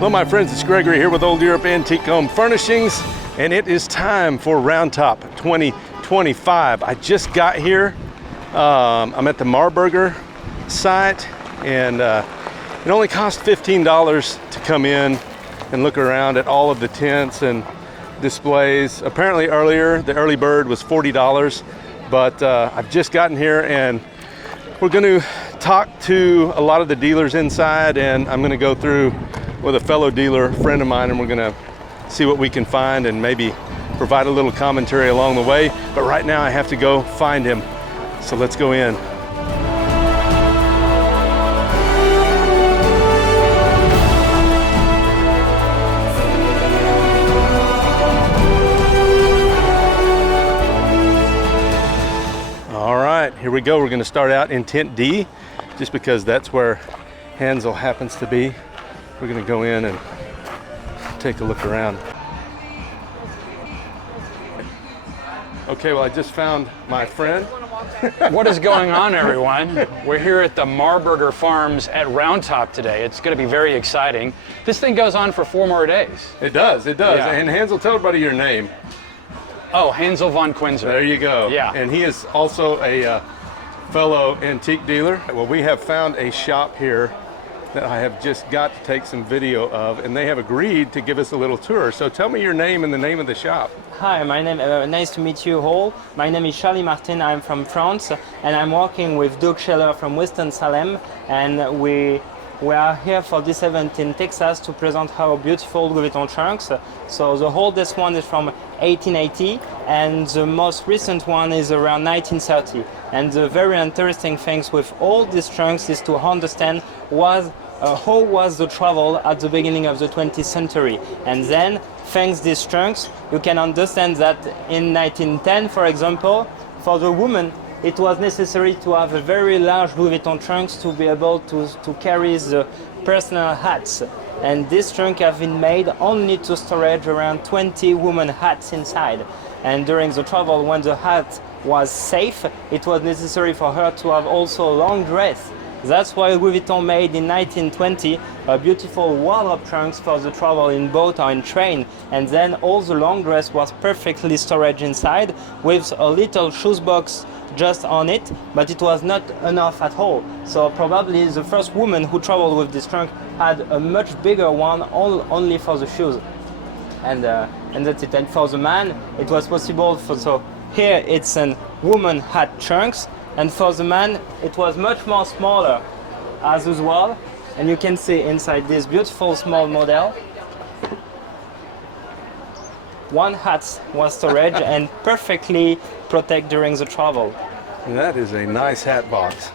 Hello my friends, it's Gregory here with Old Europe Antique Home Furnishings, and it is time for Roundtop 2025. I just got here. I'm at the Marburger site, and it only cost $15 to come in and look around at all of the tents and displays. Apparently earlier, the early bird was $40, but I've just gotten here and we're going to talk to a lot of the dealers inside, and I'm going to go through with a fellow dealer friend of mine, and we're going to see what we can find and maybe provide a little commentary along the way. But right now I have to go find him. So let's go in. All right, here we go. We're going to start out in tent D, just because that's where Hansel happens to be. We're going to go in and take a look around. Okay, well, I just found my friend. What is going on, everyone? We're here at the Marberger Farms at Roundtop today. It's going to be very exciting. This thing goes on for 4 more days. It does, it does. Yeah. And Hansel, tell everybody your name. Oh, Hansel von Quinzer. There you go. Yeah. And he is also a fellow antique dealer. Well, we have found a shop here that I have just got to take some video of, and they have agreed to give us a little tour. So tell me your name and the name of the shop. Hi, my name. Nice to meet you all. My name is Charlie Martin. I'm from France, and I'm working with Doug Scheller from Winston-Salem, and we are here for this event in Texas to present our beautiful Louis Vuitton trunks. So the oldest one is from 1880, and the most recent one is around 1930. And the very interesting things with all these trunks is to understand how was the travel at the beginning of the 20th century. And then, thanks to these trunks, you can understand that in 1910, for example, for the woman, it was necessary to have a very large Louis Vuitton trunks to be able to carry the personal hats. And this trunk have been made only to storage around 20 women hats inside. And during the travel, when the hat was safe, it was necessary for her to have also a long dress. That's why Louis Vuitton made in 1920 a beautiful wardrobe trunks for the travel in boat or in train, and then all the long dress was perfectly stored inside with a little shoes box just on it, but it was not enough at all. So probably the first woman who traveled with this trunk had a much bigger one only for the shoes. And that's it. And for the man, it was possible so here it's a woman hat trunks, and for the man it was much more smaller as usual. And you can see inside this beautiful small model, one hat was storage and perfectly protect during the travel. And that is a nice hat box.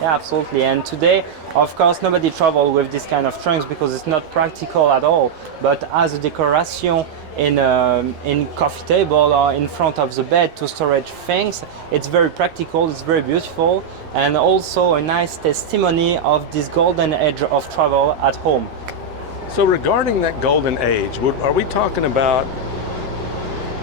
Yeah, absolutely. And today, of course, nobody travel with this kind of trunks because it's not practical at all. But as a decoration in coffee table or in front of the bed to storage things, it's very practical, it's very beautiful, and also a nice testimony of this golden age of travel at home. So regarding that golden age, are we talking about,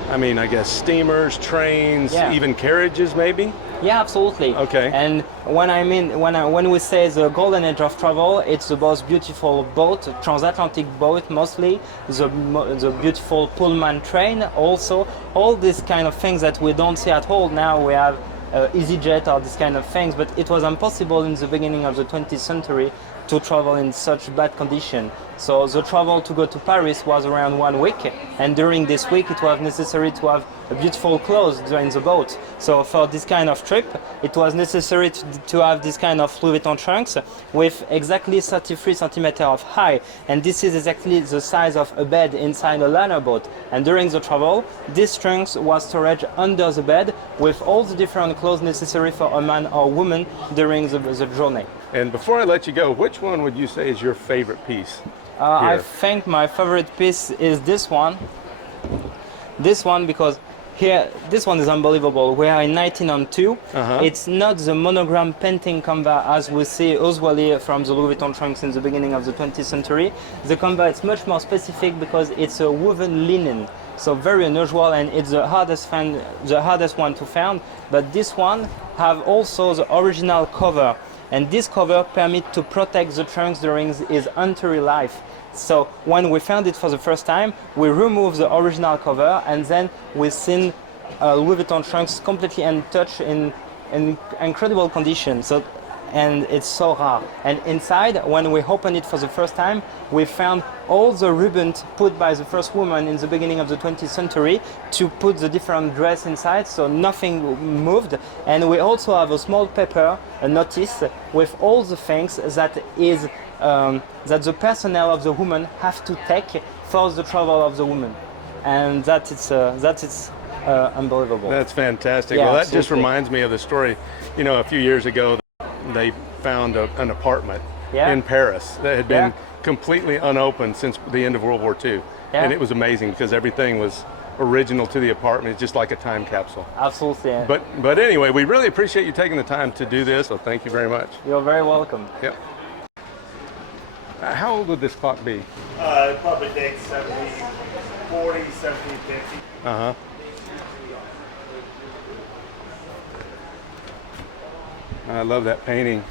I guess steamers, trains, Yeah. even carriages maybe? Yeah, absolutely. Okay. And when we say the golden age of travel, it's the most beautiful boat, transatlantic boat mostly, the beautiful Pullman train also, all these kind of things that we don't see at all now. We have EasyJet or these kind of things, but it was impossible in the beginning of the 20th century to travel in such bad condition. So the travel to go to Paris was around 1 week, and during this week it was necessary to have beautiful clothes during the boat. So for this kind of trip, it was necessary to have this kind of Louis Vuitton trunks with exactly 33 centimeters of height, and this is exactly the size of a bed inside a liner boat. And during the travel, this trunks was stored under the bed with all the different clothes necessary for a man or woman during the journey. And before I let you go, which one would you say is your favorite piece? I think my favorite piece is this one. This one, because here, this one is unbelievable. We are in 1902. It's not the monogram painting canvas as we see usually from the Louis Vuitton trunks in the beginning of the 20th century. The canvas is much more specific because it's a woven linen. So very unusual, and it's the hardest one to find. But this one have also the original cover and this cover permits to protect the trunks during his entire life. So when we found it for the first time, we removed the original cover, and then we seen Louis Vuitton trunks completely untouched in incredible condition. So, and it's so rare. And inside, when we opened it for the first time, we found all the ribbons put by the first woman in the beginning of the 20th century to put the different dress inside, so nothing moved. And we also have a small paper, a notice, with all the things that is that the personnel of the woman have to take for the travel of the woman, and that it's unbelievable. That's fantastic. Yeah, well, that absolutely. just reminds me of the story. You know, a few years ago, they found an apartment Yeah. in Paris that had been Yeah. completely unopened since the end of World War II. Yeah. And it was amazing because everything was original to the apartment. It's just like a time capsule. Absolutely. But anyway, we really appreciate you taking the time to do this, so thank you very much. You're very welcome. Yep. How old would this clock be? It probably dates 1740, 1750. Uh-huh. I love that painting.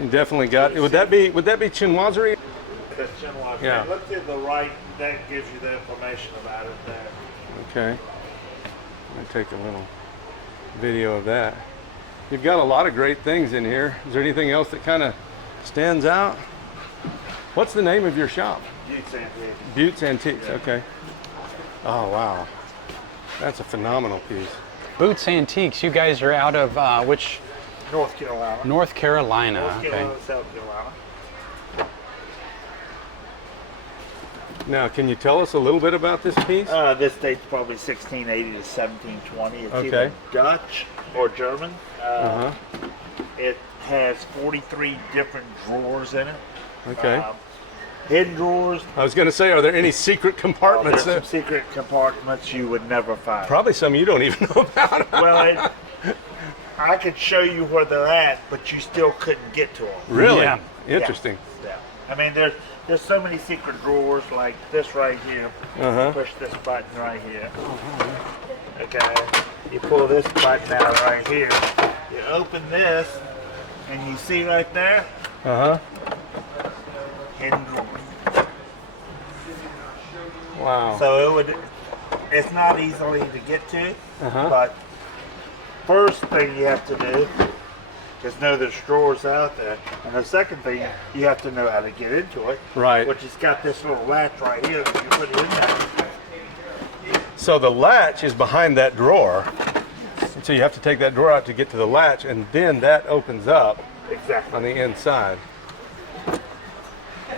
You definitely got. Would that be chinoiserie? That's chinois. Yeah. Look to the right. That gives you the information about it there. Okay. I'll take a little video of that. You've got a lot of great things in here. Is there anything else that kind of stands out? What's the name of your shop? Buttes Antiques. Buttes Antiques. Yeah. Okay. Oh wow, that's a phenomenal piece. Boots Antiques, you guys are out of which? North Carolina. North Carolina. North Okay. Carolina, South Carolina. Now, can you tell us a little bit about this piece? This dates probably 1680 to 1720. It's Okay. either Dutch or German. Uh-huh. It has 43 different drawers in it. Okay. Hidden drawers. I was going to say, are there any secret compartments? There's some secret compartments you would never find. Probably some you don't even know about. Well, I could show you where they're at, but you still couldn't get to them. Really? Yeah. Interesting. Yeah. I mean, there's so many secret drawers like this right here. Uh-huh. Push this button right here. Okay. You pull this button out right here. You open this, and you see right there, Uh-huh. hidden drawers. Wow. So it's not easily to get to, Uh-huh. but first thing you have to do is know there's drawers out there, and the second thing you have to know how to get into it. Right. Which has got this little latch right here that you put it in there. So the latch is behind that drawer. So you have to take that drawer out to get to the latch, and then that opens up Exactly. on the inside.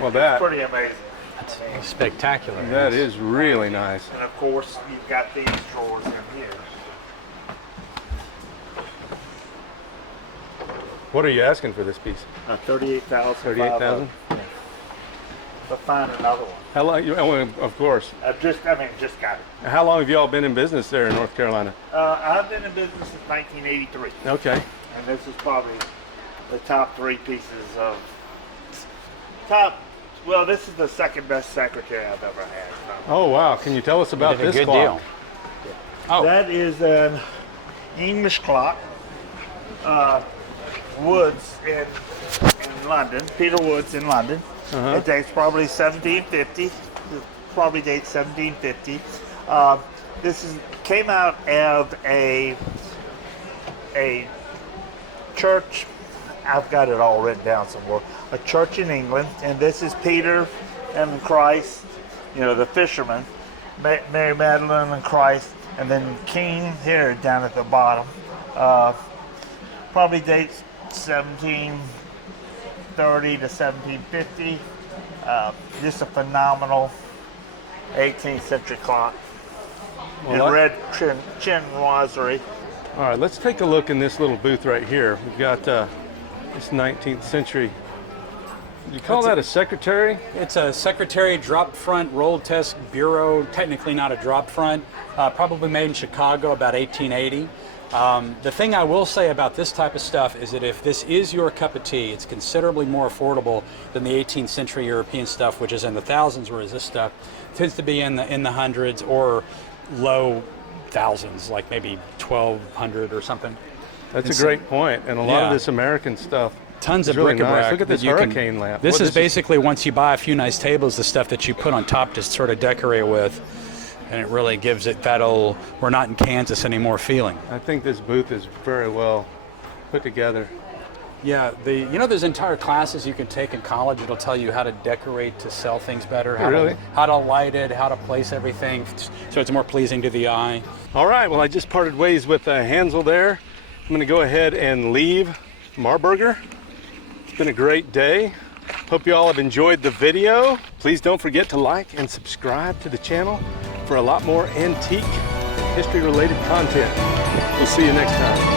Well, that Pretty amazing. That's spectacular. that is really nice. And of course, you've got these drawers in here. What are you asking for this piece? 38,000. 38,000? But find another one. How long? Of course. Just got it. How long have y'all been in business there in North Carolina? I've been in business since 1983. Okay. And this is probably the top three pieces of well, this is the second best secretary I've ever had. Oh wow! Can you tell us You about did a this good clock? deal. Oh, That is an English clock. Woods in London, Peter Woods in London. Uh-huh. It dates probably 1750. Probably dates 1750. This came out of a church. I've got it all written down somewhere. A church in England, and this is Peter and Christ. You know, the fisherman, Mary Magdalene and Christ, and then King here down at the bottom. Probably dates 1730 to 1750. Just a phenomenal 18th century clock. Well, in I- red chinoiserie. All right, let's take a look in this little booth right here. We've got this 19th century. You call that a secretary? it's a secretary drop front roll test bureau. Technically not a drop front. Probably made in Chicago about 1880. The thing I will say about this type of stuff is that if this is your cup of tea, it's considerably more affordable than the 18th century European stuff, which is in the thousands, whereas this stuff tends to be in the hundreds or low thousands, like maybe 1,200 or something. That's It's- a great point. And a lot of Yeah. this American stuff Tons of It's really bric-a-brac. nice. Look at that this you can- hurricane lamp. This What is is this? basically, once you buy a few nice tables, the stuff that you put on top to sort of decorate with. And it really gives it that old, we're not in Kansas anymore feeling. I think this booth is very well put together. Yeah, there's entire classes you can take in college. It'll tell you how to decorate to sell things better, Really? how to light it, how to place everything so it's more pleasing to the eye. All right, well, I just parted ways with Hansel there. I'm gonna go ahead and leave Marburger. It's been a great day. Hope you all have enjoyed the video. Please don't forget to like and subscribe to the channel for a lot more antique and history related content. We'll see you next time.